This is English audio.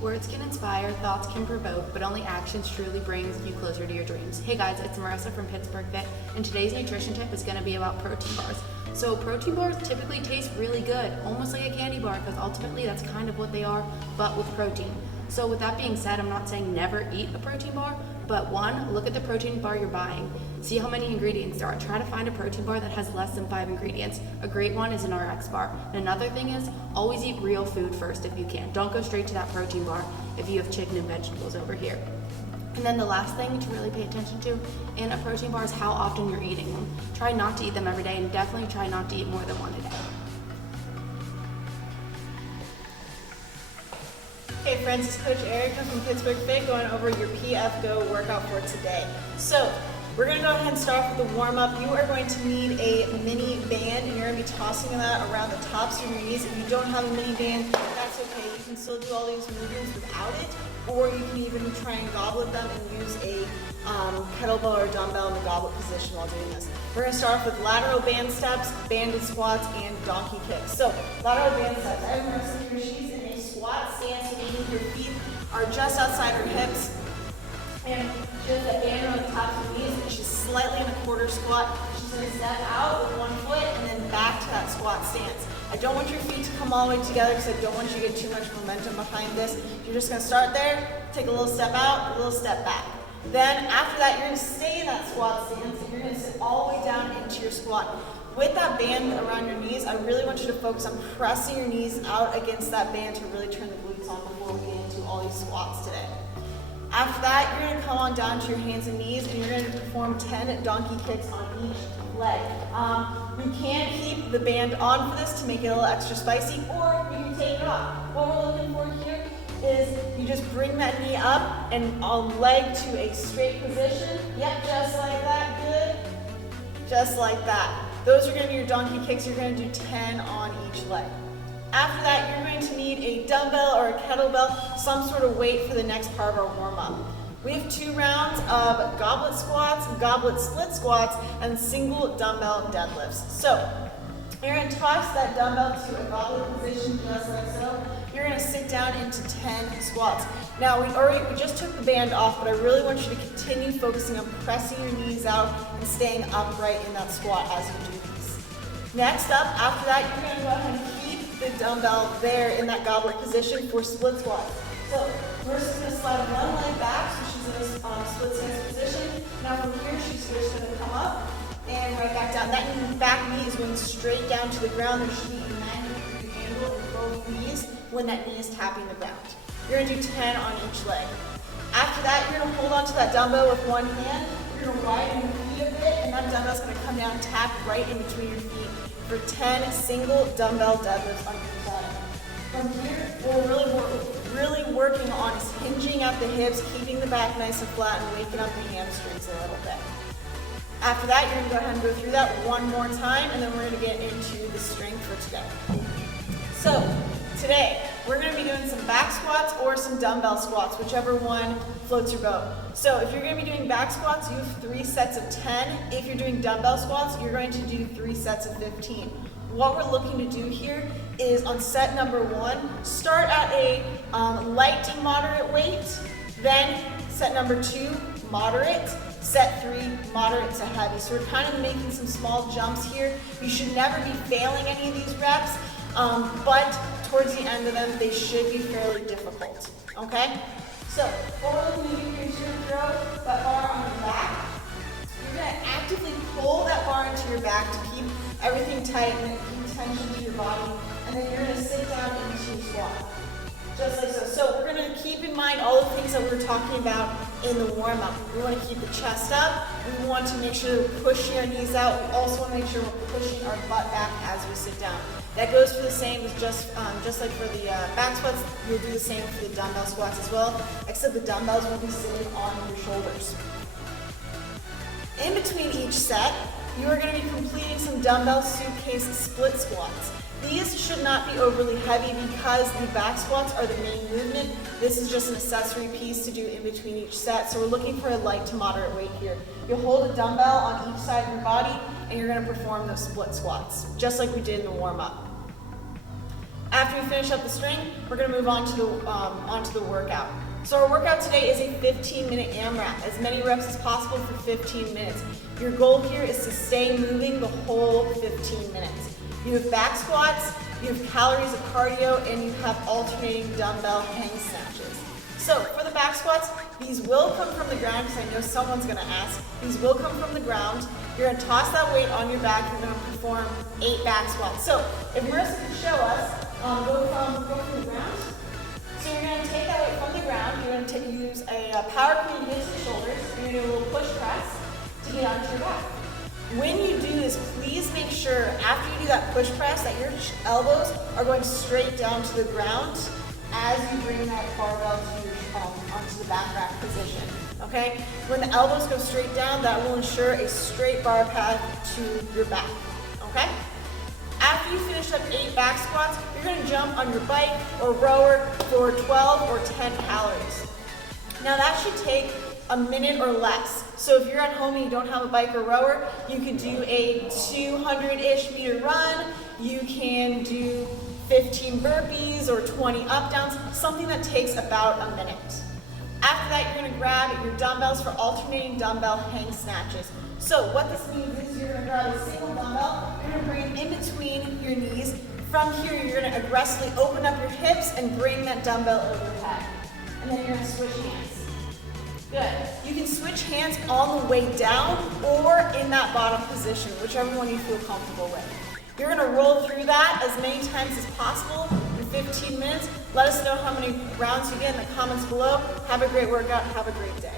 Words can inspire, thoughts can provoke, but only actions truly brings you closer to your dreams. Hey guys, it's Marissa from Pittsburgh Fit, and today's nutrition tip is going to be about protein bars. So protein bars typically taste really good, almost like a candy bar, because ultimately that's kind of what they are, but with protein. So with that being said, I'm not saying never eat a protein bar, but one, look at the protein bar you're buying. See how many ingredients there are. Try to find a protein bar that has less than 5 ingredients. A great one is an RX bar. And another thing is, always eat real food first if you can. Don't go straight to that protein bar if you have chicken and vegetables over here. And then the last thing to really pay attention to in a protein bar is how often you're eating them. Try not to eat them every day, and definitely try not to eat more than one a day. Hey friends, it's Coach Erica from Pittsburgh Fit going over your PF Go workout for today. So we're going to go ahead and start off with the warm-up. You are going to need a mini band, and you're going to be tossing that around the tops of your knees. If you don't have a mini band, that's okay. You can still do all these movements without it, or you can even try and goblet them and use a kettlebell or dumbbell in the goblet position while doing this. We're going to start off with lateral band steps, banded squats, and donkey kicks. So lateral band steps. I have Marissa here. She's in a squat stance, meaning your feet are just outside her hips. And she has that band on the top of the knees, and she's slightly in a quarter squat. She's going to step out with one foot and then back to that squat stance. I don't want your feet to come all the way together because I don't want you to get too much momentum behind this. You're just going to start there, take a little step out, a little step back. Then after that, you're going to stay in that squat stance, and you're going to sit all the way down into your squat. With that band around your knees, I really want you to focus on pressing your knees out against that band to really turn the glutes on before we get into all these squats today. After that, you're going to come on down to your hands and knees, and you're going to perform 10 donkey kicks on each leg. You can keep the band on for this to make it a little extra spicy, or you can take it off. What we're looking for here is you just bring that knee up and a leg to a straight position. Yep, just like that. Good. Just like that. Those are going to be your donkey kicks. You're going to do 10 on each leg. After that, you're going to need a dumbbell or a kettlebell, some sort of weight for the next part of our warm-up. We have 2 rounds of goblet squats, goblet split squats, and single dumbbell deadlifts. So you're going to toss that dumbbell to a goblet position just like so. You're going to sit down into 10 squats. Now we just took the band off, but I really want you to continue focusing on pressing your knees out and staying upright in that squat as you do these. Next up, after that, you're going to go ahead and keep the dumbbell there in that goblet position for split squats. So we're just going to slide one leg back, so she's in a split stance position. Now from here, she's just going to come up and right back down. That back knee is going straight down to the ground. There should be a 90-degree angle in both knees when that knee is tapping the ground. You're going to do 10 on each leg. After that, you're going to hold onto that dumbbell with one hand. You're going to widen your feet a bit, and that dumbbell's going to come down and tap right in between your feet for 10 single dumbbell deadlifts on each side. From here, what we're really working on is hinging at the hips, keeping the back nice and flat, and waking up the hamstrings a little bit. After that, you're going to go ahead and go through that one more time, and then we're going to get into the strength for today. So today, we're going to be doing some back squats or some dumbbell squats, whichever one floats your boat. So if you're going to be doing back squats, you have 3 sets of 10. If you're doing dumbbell squats, you're going to do 3 sets of 15. What we're looking to do here is on set number 1, start at a light to moderate weight, then set number 2, moderate, set 3, moderate to heavy. So we're kind of making some small jumps here. You should never be failing any of these reps, but towards the end of them, they should be fairly difficult, okay? So what we're looking to do here is you're going to throw that bar on your back. You're going to actively pull that bar into your back to keep everything tight and keep tension to your body, and then you're going to sit down into your squat. Just like so. So we're going to keep in mind all the things that we were talking about in the warm-up. We want to keep the chest up. We want to make sure we're pushing our knees out. We also want to make sure we're pushing our butt back as we sit down. That goes for the same as just like for the back squats, you'll do the same for the dumbbell squats as well, except the dumbbells will be sitting on your shoulders. In between each set, you are going to be completing some dumbbell suitcase split squats. These should not be overly heavy because the back squats are the main movement. This is just an accessory piece to do in between each set. So we're looking for a light to moderate weight here. You'll hold a dumbbell on each side of your body and you're going to perform those split squats, just like we did in the warm-up. After we finish up the string, we're gonna move on to the workout. So our workout today is a 15-minute AMRAP, as many reps as possible for 15 minutes. Your goal here is to stay moving the whole 15 minutes. You have back squats, you have calories of cardio, and you have alternating dumbbell hang snatches. So for the back squats, these will come from the ground, because I know someone's gonna ask. These will come from the ground. You're gonna toss that weight on your back. You're gonna perform 8 back squats. So if Marissa could show us, go from the ground. So you're gonna take that weight from the ground. You're gonna use a power clean against the shoulders. You're gonna do a little push press to get onto your back. When you do this, please make sure after you do that push press that your elbows are going straight down to the ground as you bring that barbell to onto the back rack position, okay? When the elbows go straight down, that will ensure a straight bar path to your back, okay? After you finish up 8 back squats, you're gonna jump on your bike or rower for 12 or 10 calories. Now that should take a minute or less. So if you're at home and you don't have a bike or rower, you could do a 200-ish meter run. You can do 15 burpees or 20 up downs, something that takes about a minute. After that, you're gonna grab your dumbbells for alternating dumbbell hang snatches. So what this means is you're gonna grab a single dumbbell, you're gonna bring it in between your knees. From here, you're gonna aggressively open up your hips and bring that dumbbell overhead. And then you're gonna switch hands. Good. You can switch hands on the way down or in that bottom position, whichever one you feel comfortable with. You're gonna roll through that as many times as possible in 15 minutes. Let us know how many rounds you get in the comments below. Have a great workout, have a great day.